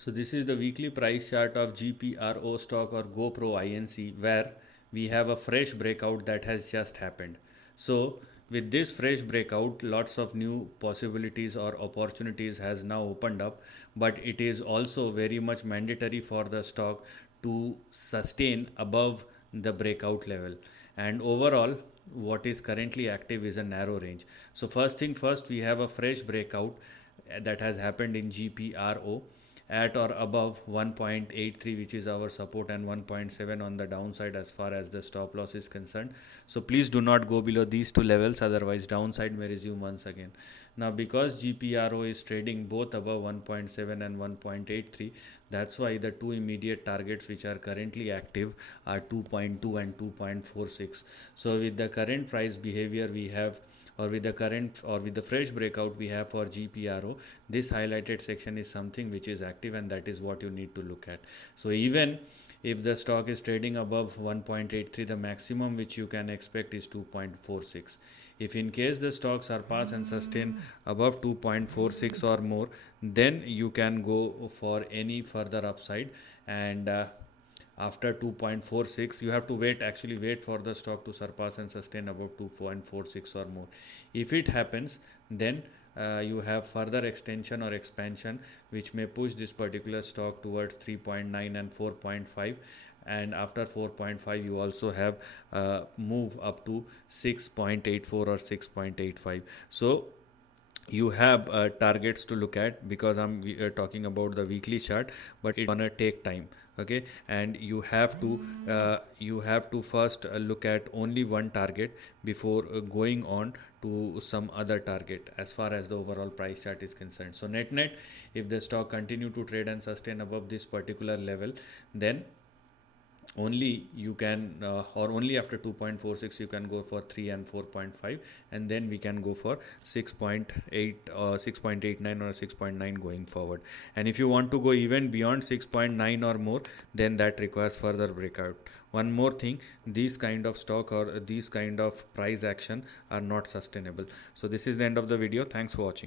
So this is the weekly price chart of GPRO stock or Gopro INC, where we have a fresh breakout that has just happened. So with this fresh breakout, lots of new possibilities or opportunities has now opened up, but it is also very much mandatory for the stock to sustain above the breakout level. And overall, what is currently active is a narrow range. So first thing first, we have a fresh breakout that has happened in GPRO at or above 1.83, which is our support, and 1.7 on the downside as far as the stop loss is concerned. So please do not go below these two levels, otherwise downside may resume once again. Now because GPRO is trading both above 1.7 and 1.83, that's why the two immediate targets which are currently active are 2.2 and 2.46. So with the current price behavior we have, or with the current or with the fresh breakout we have for GPRO, this highlighted section is something which is active, and that is what you need to look at. So even if the stock is trading above 1.83, the maximum which you can expect is 2.46. If in case the stock surpass and sustain above 2.46 or more, then you can go for any further upside. And after 2.46, you have to wait for the stock to surpass and sustain above 2.46 or more. If it happens, then you have further extension or expansion which may push this particular stock towards 3.9 and 4.5, and after 4.5 you also have move up to 6.84 or 6.85. So you have targets to look at, because we are talking about the weekly chart, but it's gonna take time. Okay, and you have to first look at only one target before going on to some other target as far as the overall price chart is concerned. So net, if the stock continue to trade and sustain above this particular level, then only you can or only after 2.46 you can go for 3 and 4.5, and then we can go for 6.8 or 6.89 or 6.9 going forward. And if you want to go even beyond 6.9 or more, then that requires further breakout. One more thing, these kind of stock or these kind of price action are not sustainable. So this is the end of the video. Thanks for watching.